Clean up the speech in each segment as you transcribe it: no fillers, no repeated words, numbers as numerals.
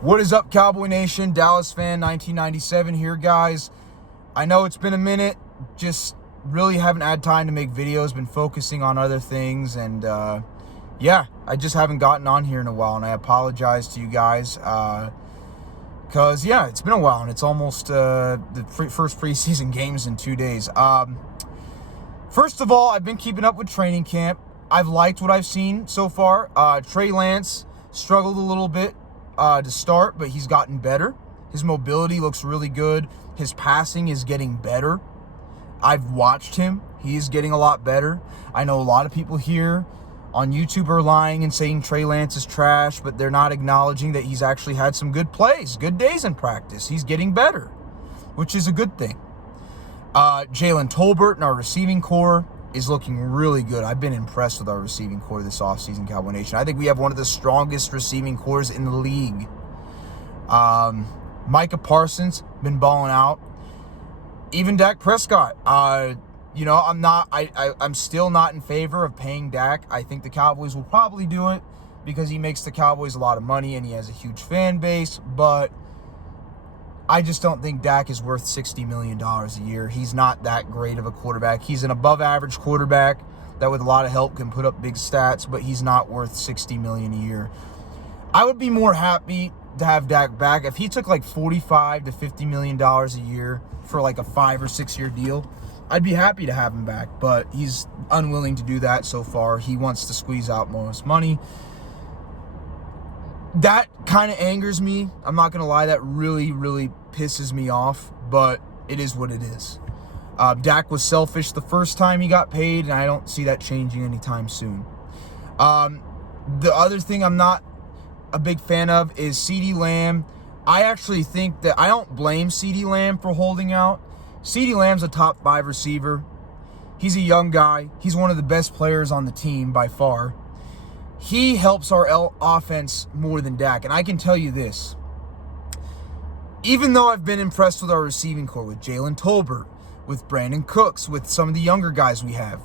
What is up, Cowboy Nation? Dallas fan 1997 here, guys. I know it's been a minute. Just really haven't had time to make videos. Been focusing on other things. And, yeah, I just haven't gotten on here in a while. And I apologize to you guys. Because, yeah, it's been a while. And it's almost the first preseason games in 2 days. First of all, I've been keeping up with training camp. I've liked what I've seen so far. Trey Lance struggled a little bit to start, but he's gotten better. His mobility looks really good. His passing is getting better. I've watched him. He is getting a lot better. I know a lot of people here on YouTube are lying and saying Trey Lance is trash, but they're not acknowledging that he's actually had some good plays, good days in practice. He's getting better, which is a good thing. Jalen Tolbert in our receiving core is looking really good. I've been impressed with our receiving core this offseason, Cowboy Nation. I think we have one of the strongest receiving cores in the league. Micah Parsons been balling out. Even Dak Prescott. I'm still not in favor of paying Dak. I think the Cowboys will probably do it because he makes the Cowboys a lot of money and he has a huge fan base, but I just don't think Dak is worth $60 million a year. He's not that great of a quarterback. He's an above-average quarterback that with a lot of help can put up big stats, but he's not worth $60 million a year. I would be more happy to have Dak back if he took like $45 to $50 million a year for like a 5 or 6 year deal. I'd be happy to have him back, but he's unwilling to do that so far. He wants to squeeze out most money. That kind of angers me. I'm not going to lie. That really, really pisses me off, but it is what it is. Dak was selfish the first time he got paid, and I don't see that changing anytime soon. The other thing I'm not a big fan of is CeeDee Lamb. I actually think that I don't blame CeeDee Lamb for holding out. CeeDee Lamb's a top 5 receiver. He's a young guy. He's one of the best players on the team by far. He helps our offense more than Dak. And I can tell you this. Even though I've been impressed with our receiving core, with Jalen Tolbert, with Brandon Cooks, with some of the younger guys we have,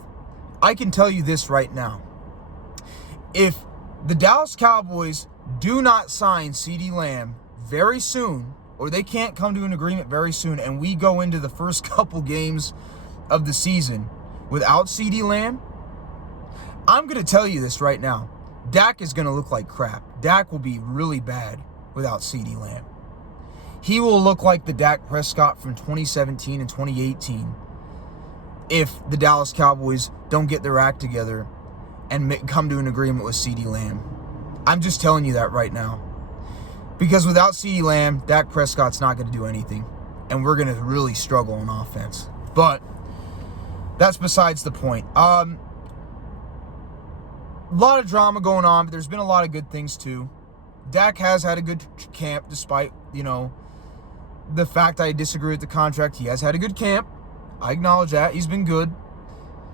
I can tell you this right now. If the Dallas Cowboys do not sign CeeDee Lamb very soon, or they can't come to an agreement very soon, and we go into the first couple games of the season without CeeDee Lamb, I'm going to tell you this right now. Dak is going to look like crap. Dak will be really bad without CeeDee Lamb. He will look like the Dak Prescott from 2017 and 2018 if the Dallas Cowboys don't get their act together and come to an agreement with CeeDee Lamb. I'm just telling you that right now. Because without CeeDee Lamb, Dak Prescott's not going to do anything. And we're going to really struggle on offense. But that's besides the point. A lot of drama going on, but there's been a lot of good things too. Dak has had a good camp despite, the fact I disagree with the contract. He has had a good camp. I acknowledge that. He's been good.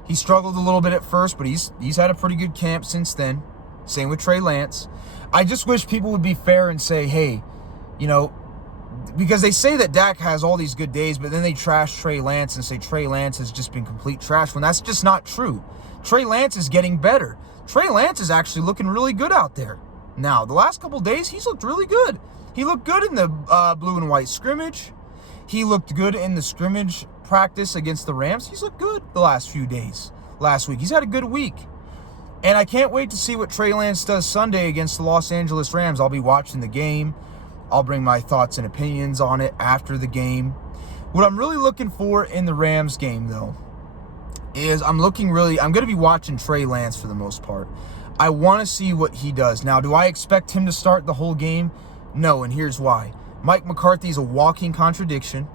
He struggled a little bit at first, but he's had a pretty good camp since then. Same with Trey Lance. I just wish people would be fair and say, hey, because they say that Dak has all these good days, but then they trash Trey Lance and say Trey Lance has just been complete trash, when that's just not true. Trey Lance is getting better. Trey Lance is actually looking really good out there. Now, the last couple days, he's looked really good. He looked good in the blue and white scrimmage. He looked good in the scrimmage practice against the Rams. He's looked good the last few days. Last week, he's had a good week. And I can't wait to see what Trey Lance does Sunday against the Los Angeles Rams. I'm watching the game. I'll bring my thoughts and opinions on it after the game. What I'm really looking for in the Rams game, though, is I'm going to be watching Trey Lance for the most part. I want to see what he does. Now, do I expect him to start the whole game? No, and here's why. Mike McCarthy is a walking contradiction.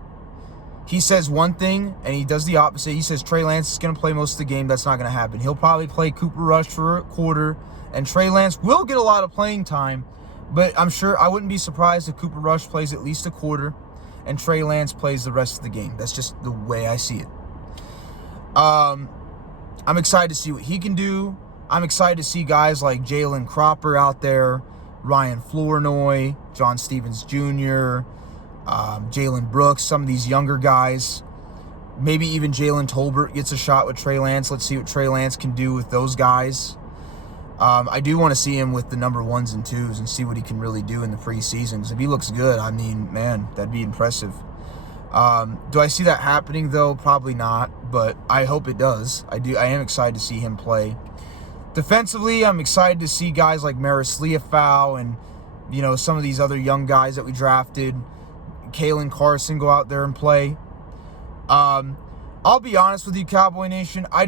He says one thing, and he does the opposite. He says Trey Lance is going to play most of the game. That's not going to happen. He'll probably play Cooper Rush for a quarter, and Trey Lance will get a lot of playing time, but I wouldn't be surprised if Cooper Rush plays at least a quarter, and Trey Lance plays the rest of the game. That's just the way I see it. I'm excited to see what he can do. I'm excited to see guys like Jalen Cropper out there, Ryan Flournoy, John Stevens Jr., Jalen Brooks, some of these younger guys. Maybe even Jalen Tolbert gets a shot with Trey Lance. Let's see what Trey Lance can do with those guys. I do want to see him with the number 1s and 2s and see what he can really do in the preseason. Because if he looks good, I mean, man, that'd be impressive. Do I see that happening, though? Probably not, but I hope it does. I am excited to see him play. Defensively, I'm excited to see guys like Maris Leafau and, some of these other young guys that we drafted, Kalen Carson, go out there and play. I'll be honest with you, Cowboy Nation. I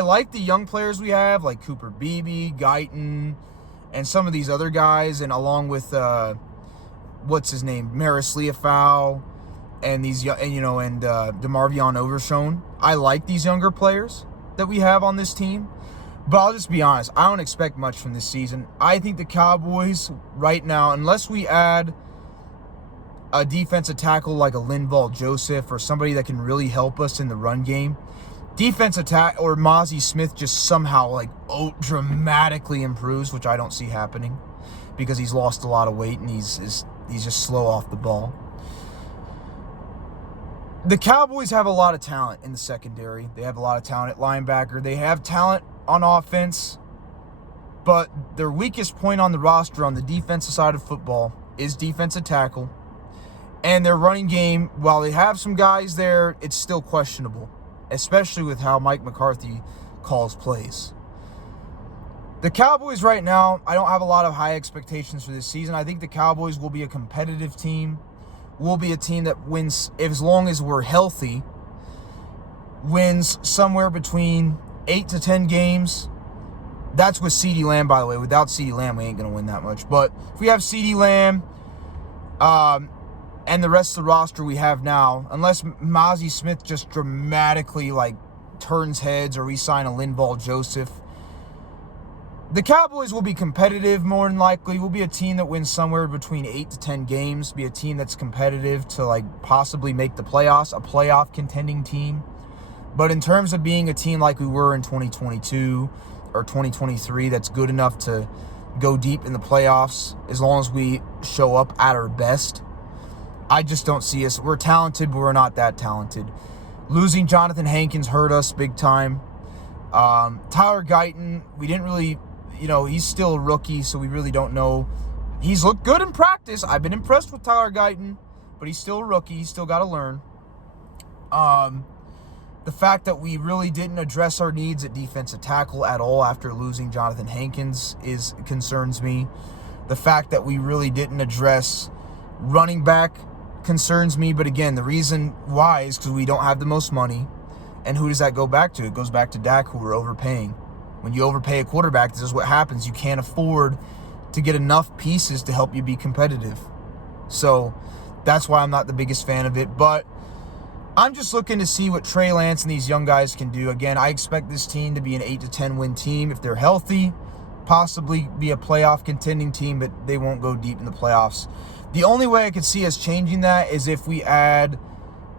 like the young players we have, like Cooper Beebe, Guyton, and some of these other guys, and along with what's his name, Maris Leafau, and DeMarvion Overshown. I like these younger players that we have on this team, but I'll just be honest, I don't expect much from this season. I think the Cowboys right now, unless we add a defensive tackle like a Linval Joseph or somebody that can really help us in the run game, defensive tackle or Mozzie Smith just somehow dramatically improves, which I don't see happening because he's lost a lot of weight and he's just slow off the ball. The Cowboys have a lot of talent in the secondary. They have a lot of talent at linebacker. They have talent on offense, but their weakest point on the roster on the defensive side of football is defensive tackle. And their running game, while they have some guys there, it's still questionable, especially with how Mike McCarthy calls plays. The Cowboys right now, I don't have a lot of high expectations for this season. I think the Cowboys will be a competitive team. We'll be a team that wins, as long as we're healthy, wins somewhere between 8 to 10 games. That's with CeeDee Lamb, by the way. Without CeeDee Lamb, we ain't going to win that much. But if we have CeeDee Lamb and the rest of the roster we have now, unless Mozzie Smith just dramatically turns heads or we sign a Linval Joseph, the Cowboys will be competitive more than likely. We'll be a team that wins somewhere between 8 to 10 games, be a team that's competitive to possibly make the playoffs, a playoff contending team. But in terms of being a team like we were in 2022 or 2023 that's good enough to go deep in the playoffs as long as we show up at our best, I just don't see us. We're talented, but we're not that talented. Losing Jonathan Hankins hurt us big time. Tyler Guyton, we didn't really... he's still a rookie, so we really don't know. He's looked good in practice. I've been impressed with Tyler Guyton, but he's still a rookie. He's still got to learn. The fact that we really didn't address our needs at defensive tackle at all after losing Jonathan Hankins concerns me. The fact that we really didn't address running back concerns me. But again, the reason why is because we don't have the most money. And who does that go back to? It goes back to Dak, who we're overpaying. When you overpay a quarterback, this is what happens. You can't afford to get enough pieces to help you be competitive. So that's why I'm not the biggest fan of it. But I'm just looking to see what Trey Lance and these young guys can do. Again, I expect this team to be an 8 to 10 win team if they're healthy, possibly be a playoff contending team, but they won't go deep in the playoffs. The only way I could see us changing that is if we add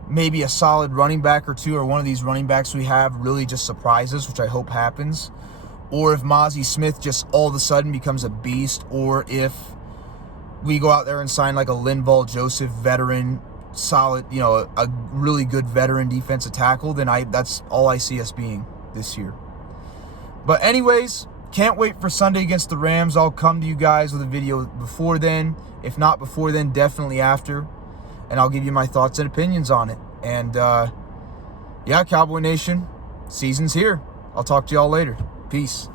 maybe a solid running back or two, or one of these running backs we have really just surprises, which I hope happens. Or if Mozzie Smith just all of a sudden becomes a beast, or if we go out there and sign a Linval Joseph veteran, solid, a really good veteran defensive tackle, then that's all I see us being this year. But anyways, can't wait for Sunday against the Rams. I'll come to you guys with a video before then. If not before then, definitely after. And I'll give you my thoughts and opinions on it. And yeah, Cowboy Nation, season's here. I'll talk to y'all later. Peace.